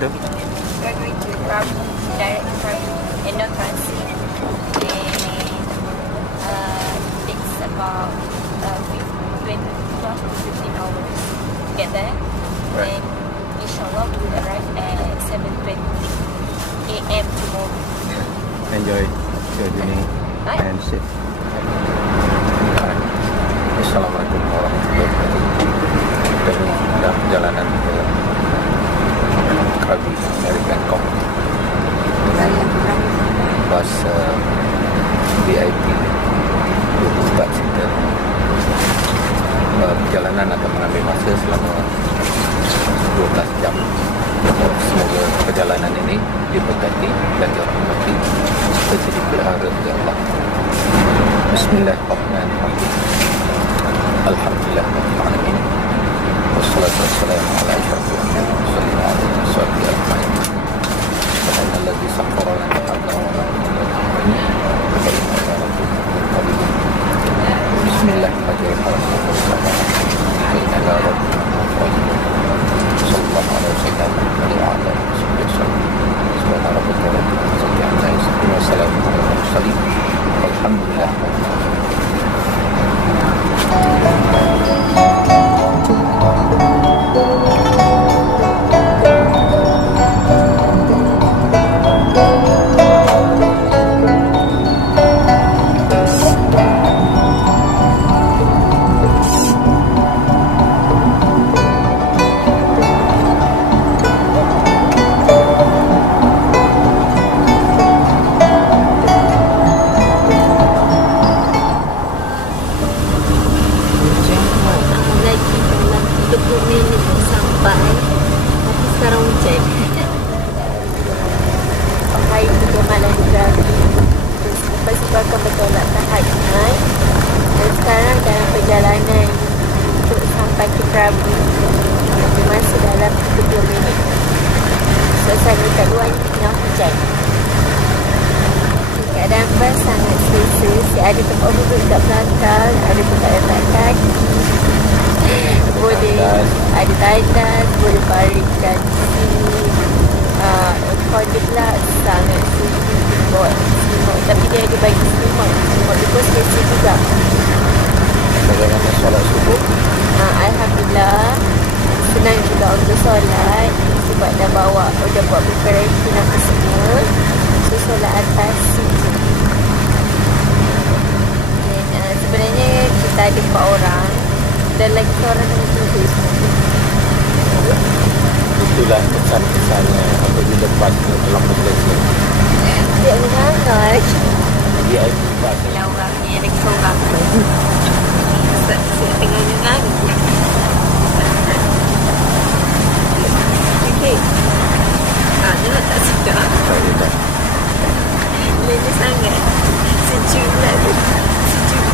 tu? We're going to Krabi, direct to Krabi, and no transit. And it takes about 12 to 15 hours to get there. Right. And inshallah we will arrive at 7:20 a.m. tomorrow. Enjoy your journey and safe. Assalamualaikum warahmatullahi wabarakatuh. Kita ni dalam perjalanan ke Krabi dari Bangkok dengan bas VIP 24 seater. Perjalanan akan mengambil masa selama 12 jam. Semoga perjalanan ini diberkati dan dirahmati serta dipelihara oleh Allah. Bismillahirrahmanirrahim. Alhamdulillahirabbil alamin. Wassalatu wassalamu ala asyrafil anbiya'i wal mursalin wa ala alihi washabbihi ajma'in. Subhanalladzi sakhkhara lana hadza wa ma kunna lahu wa inna ila rabbina lamunqalibun. Bismillahirrahmanirrahim. Wa inna ila rabbina lamunqalibun. Sallallahu alaihi wasallam wa ala alihi wasallam. Subhana rabbika rabbil izzati amma yasifun wa salamun alal mursalin. Alhamdulillah. Krabi masih dalam 30 minit. Suasana kat luar ni tengah hujan. Keadaan bas sangat selesa. Ada tempat duduk kat belakang, ada tempat letak kaki, boleh ada tandas, boleh baringkan aircon dia pula sangat sejuk. Bawa selimut, tapi dia ada bagi selimut dia pun selesa juga. Bagaimana solat subuh? Alhamdulillah senang juga untuk solat sebab dah buat preparation apa semua. So solat atas sini. Dan sebenarnya kita ada 4 orang dan lagi seorang yang tunggu. Itulah kesan-kesannya apabila bas ke dalam Malaysia. Dia mengangat. Dia bas. Kalau orang ni ada seorang saya tengah dengar. Okey. Dia letak situ. Saya dah. Lena sangat. Sejuk lah tu. Sejuk.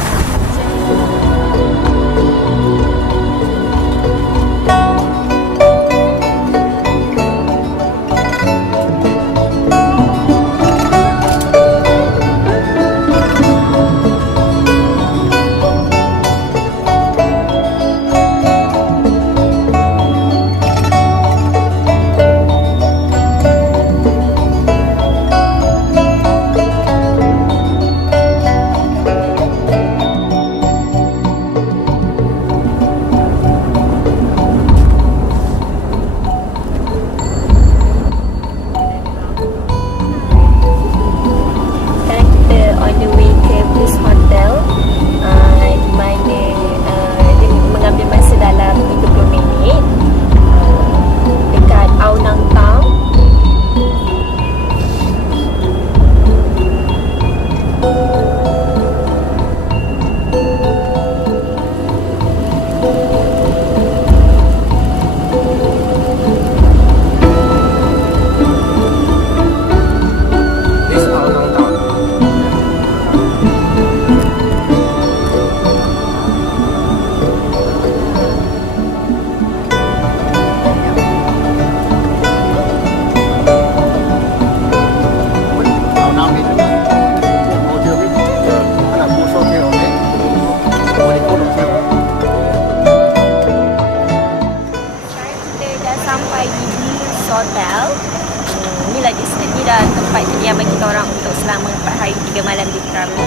tempat kediaman kita orang untuk selama 4 hari 3 malam di Krabi.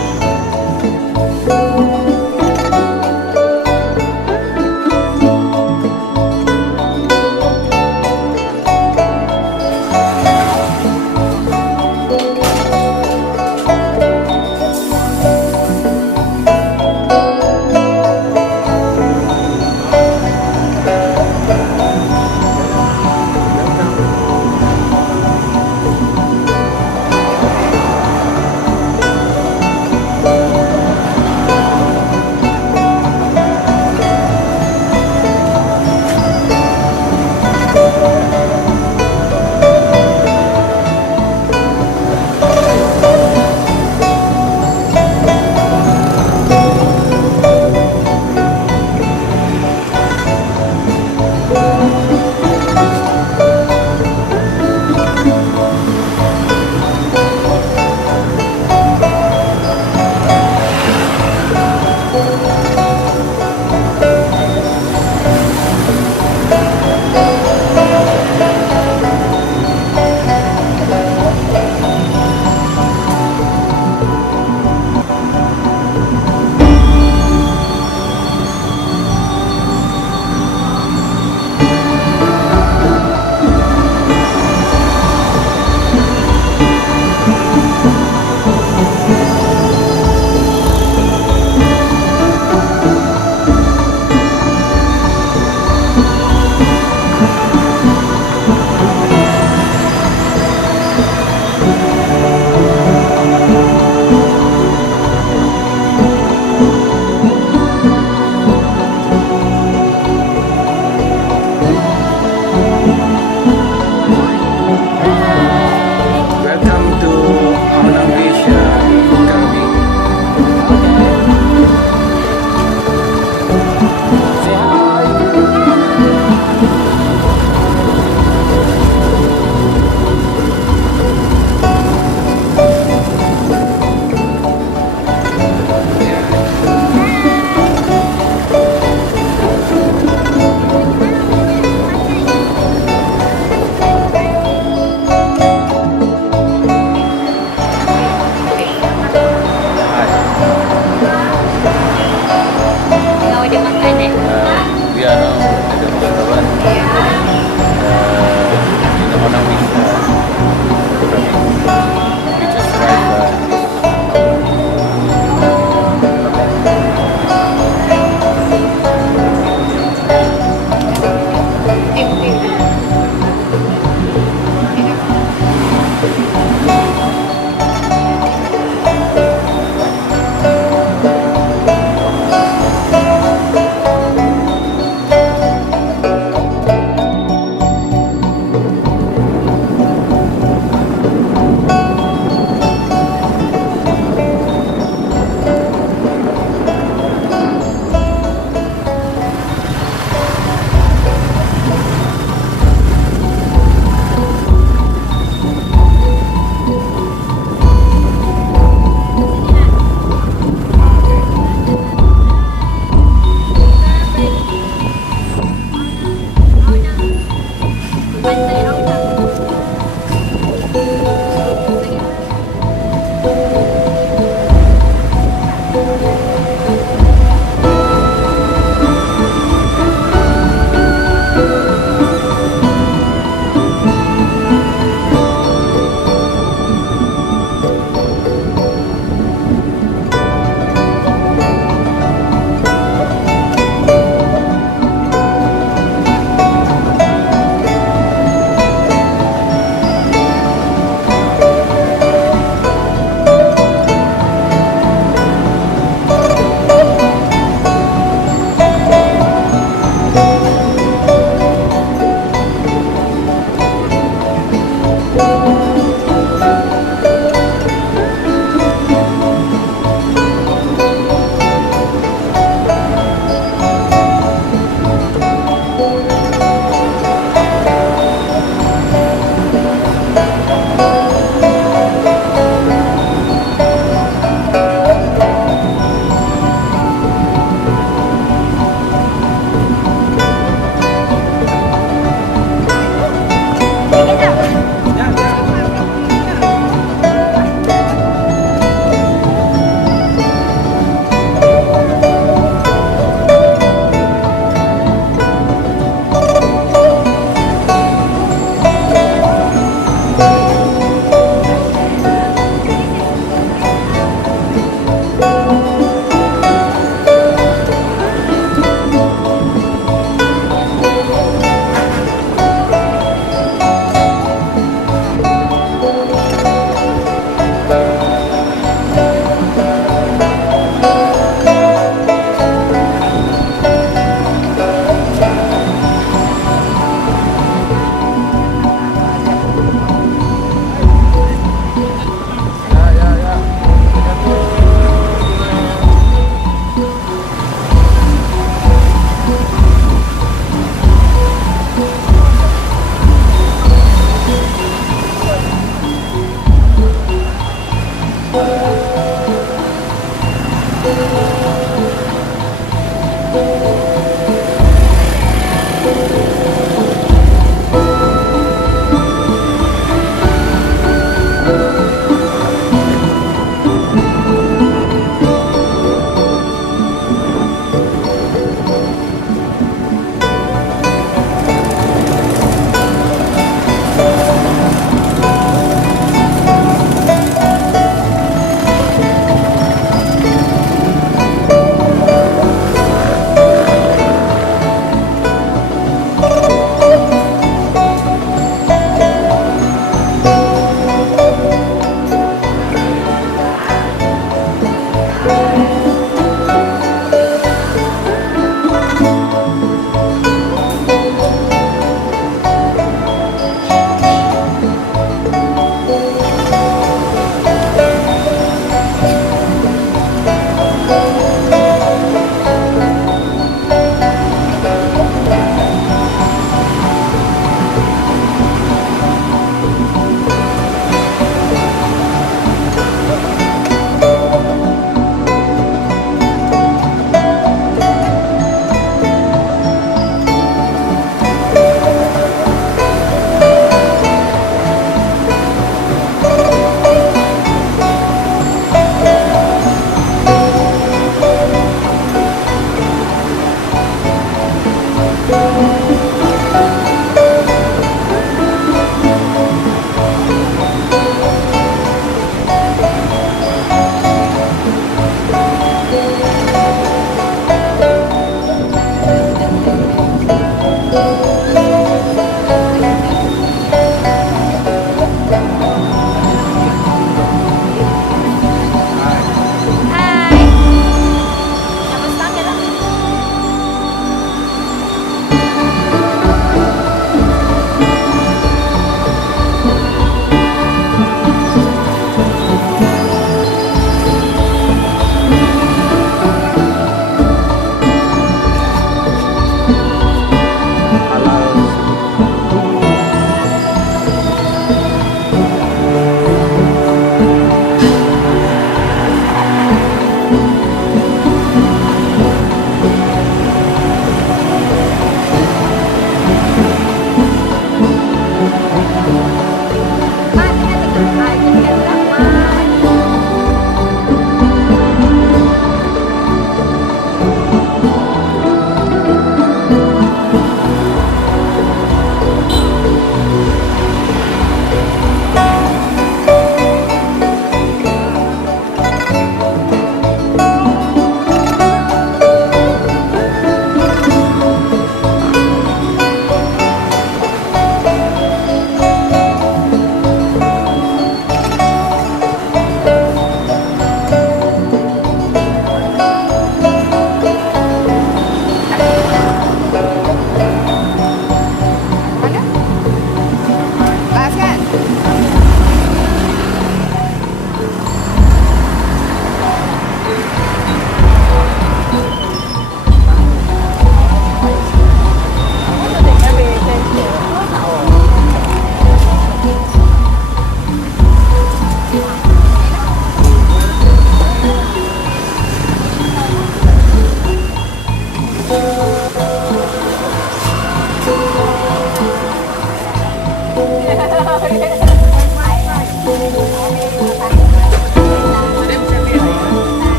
Bye.